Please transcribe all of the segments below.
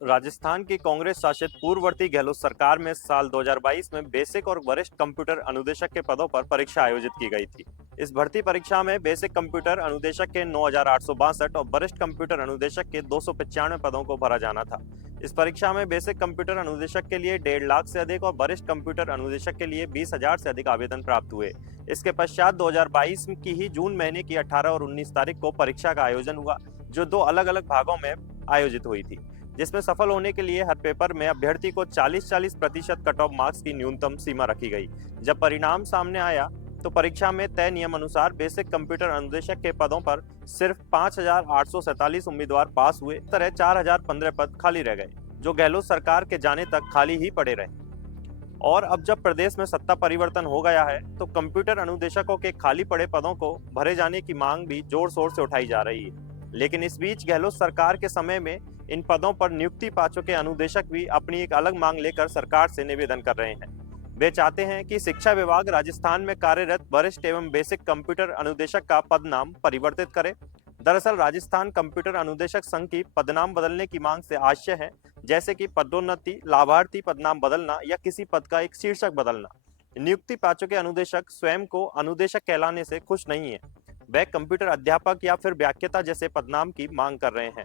राजस्थान की कांग्रेस शासित पूर्ववर्ती गहलोत सरकार में साल 2022 में बेसिक और वरिष्ठ कंप्यूटर अनुदेशक के पदों पर परीक्षा आयोजित की गई थी। इस भर्ती परीक्षा में बेसिक कंप्यूटर अनुदेशक के 9,862 और वरिष्ठ कंप्यूटर अनुदेशक के 295 पदों को भरा जाना था। इस परीक्षा में बेसिक कंप्यूटर अनुदेशक के लिए 1.5 लाख से अधिक और वरिष्ठ कंप्यूटर अनुदेशक के लिए 20,000 से अधिक आवेदन प्राप्त हुए। इसके पश्चात 2022 की ही जून महीने की 18 और 19 तारीख को परीक्षा का आयोजन हुआ, जो 2 अलग-अलग भागों में आयोजित हुई थी, जिसमें सफल होने के लिए हर पेपर में अभ्यर्थी को 40-40% कट ऑफ मार्क्स की न्यूनतम सीमा रखी गई। जब परिणाम सामने आया तो परीक्षा में तय नियम अनुसार बेसिक कंप्यूटर अनुदेशक के पदों पर सिर्फ 5,847 उम्मीदवार पास हुए। इस तरह 4,015 पद खाली रह गए, जो गहलोत सरकार के जाने तक खाली ही पड़े रहे। और अब जब प्रदेश में सत्ता परिवर्तन हो गया है तो कंप्यूटर अनुदेशकों के खाली पड़े पदों को भरे जाने की मांग भी जोर शोर से उठाई जा रही है। लेकिन इस बीच गहलोत सरकार के समय में इन पदों पर नियुक्ति पा चुके अनुदेशक भी अपनी एक अलग मांग लेकर सरकार से निवेदन कर रहे हैं। वे चाहते हैं कि शिक्षा विभाग राजस्थान में कार्यरत वरिष्ठ एवं बेसिक कंप्यूटर अनुदेशक का पदनाम परिवर्तित करे। दरअसल राजस्थान कंप्यूटर अनुदेशक संघ की पदनाम बदलने की मांग से आशय है, जैसे कि पदोन्नति, लाभार्थी पदनाम बदलना या किसी पद का एक शीर्षक बदलना। नियुक्ति पा चुके अनुदेशक स्वयं को अनुदेशक कहलाने से खुश नहीं है। वे कंप्यूटर अध्यापक या फिर व्याख्याता जैसे पदनाम की मांग कर रहे हैं।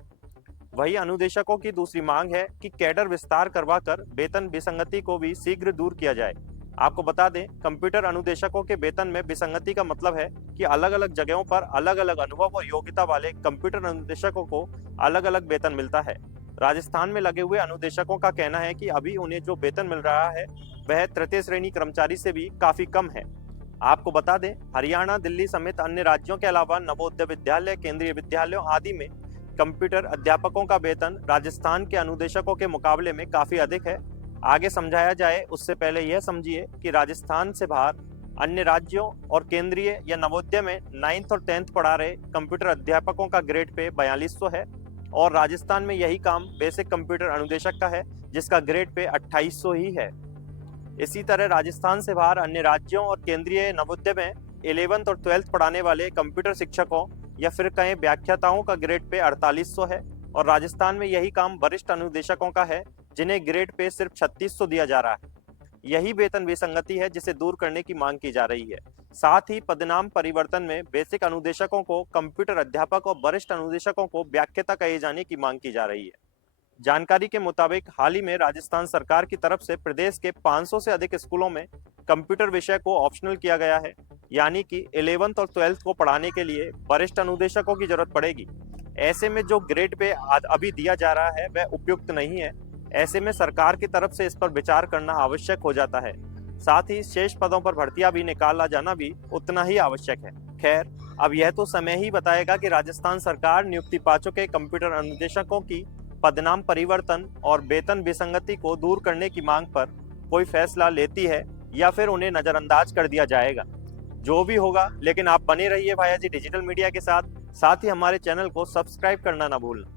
वही अनुदेशकों की दूसरी मांग है कि कैडर विस्तार करवाकर वेतन विसंगति को भी शीघ्र दूर किया जाए। आपको बता दें, कंप्यूटर अनुदेशकों के वेतन में विसंगति का मतलब है कि अलग अलग जगहों पर अलग अलग अनुभव और योग्यता वाले कंप्यूटर अनुदेशकों को अलग अलग वेतन मिलता है। राजस्थान में लगे हुए अनुदेशकों का कहना है कि अभी उन्हें जो वेतन मिल रहा है वह तृतीय श्रेणी कर्मचारी से भी काफी कम है। आपको बता दें, हरियाणा, दिल्ली समेत अन्य राज्यों के अलावा नवोदय विद्यालय, केंद्रीय विद्यालयों आदि में कंप्यूटर अध्यापकों का वेतन राजस्थान के अनुदेशकों के मुकाबले में काफी अधिक है। आगे समझाया जाए उससे पहले यह समझिए कि राजस्थान से बाहर अन्य राज्यों और केंद्रीय या नवोदय में 9th और 10th पढ़ा रहे कंप्यूटर अध्यापकों का ग्रेड पे 4200 है और राजस्थान में यही काम बेसिक कंप्यूटर अनुदेशक का है, जिसका ग्रेड पे 2800 ही है। इसी तरह राजस्थान से बाहर अन्य राज्यों और केंद्रीय नवोदय में 11th और 12th पढ़ाने वाले कंप्यूटर शिक्षकों या फिर कहें व्याख्याताओं का ग्रेड पे 4800 है और राजस्थान में यही काम वरिष्ठ अनुदेशकों का है, जिन्हें ग्रेड पे सिर्फ 3600 दिया जा रहा है। यही वेतन विसंगति है जिसे दूर करने की मांग की जा रही है। साथ ही पदनाम परिवर्तन में बेसिक अनुदेशकों को कंप्यूटर अध्यापक और वरिष्ठ अनुदेशकों को व्याख्याता कहे जाने की मांग की जा रही है। जानकारी के मुताबिक हाल ही में राजस्थान सरकार की तरफ से प्रदेश के 500 से अधिक स्कूलों में कंप्यूटर विषय को ऑप्शनल किया गया है, यानी कि 11th और 12th को पढ़ाने के लिए वरिष्ठ अनुदेशकों की जरूरत पड़ेगी। ऐसे में जो ग्रेड पे अभी दिया जा रहा है वह उपयुक्त नहीं है। ऐसे में सरकार की तरफ से इस पर विचार करना आवश्यक हो जाता है। साथ ही शेष पदों पर भर्तियां भी निकाला जाना भी उतना ही आवश्यक है। खैर, अब यह तो समय ही बताएगा कि राजस्थान सरकार नियुक्ति पा चुके कंप्यूटर अनुदेशकों की पदनाम परिवर्तन और वेतन विसंगति को दूर करने की मांग पर कोई फैसला लेती है या फिर उन्हें नजरअंदाज कर दिया जाएगा। जो भी होगा, लेकिन आप बने रहिए भाया जी डिजिटल मीडिया के साथ ही हमारे चैनल को सब्सक्राइब करना ना भूलना।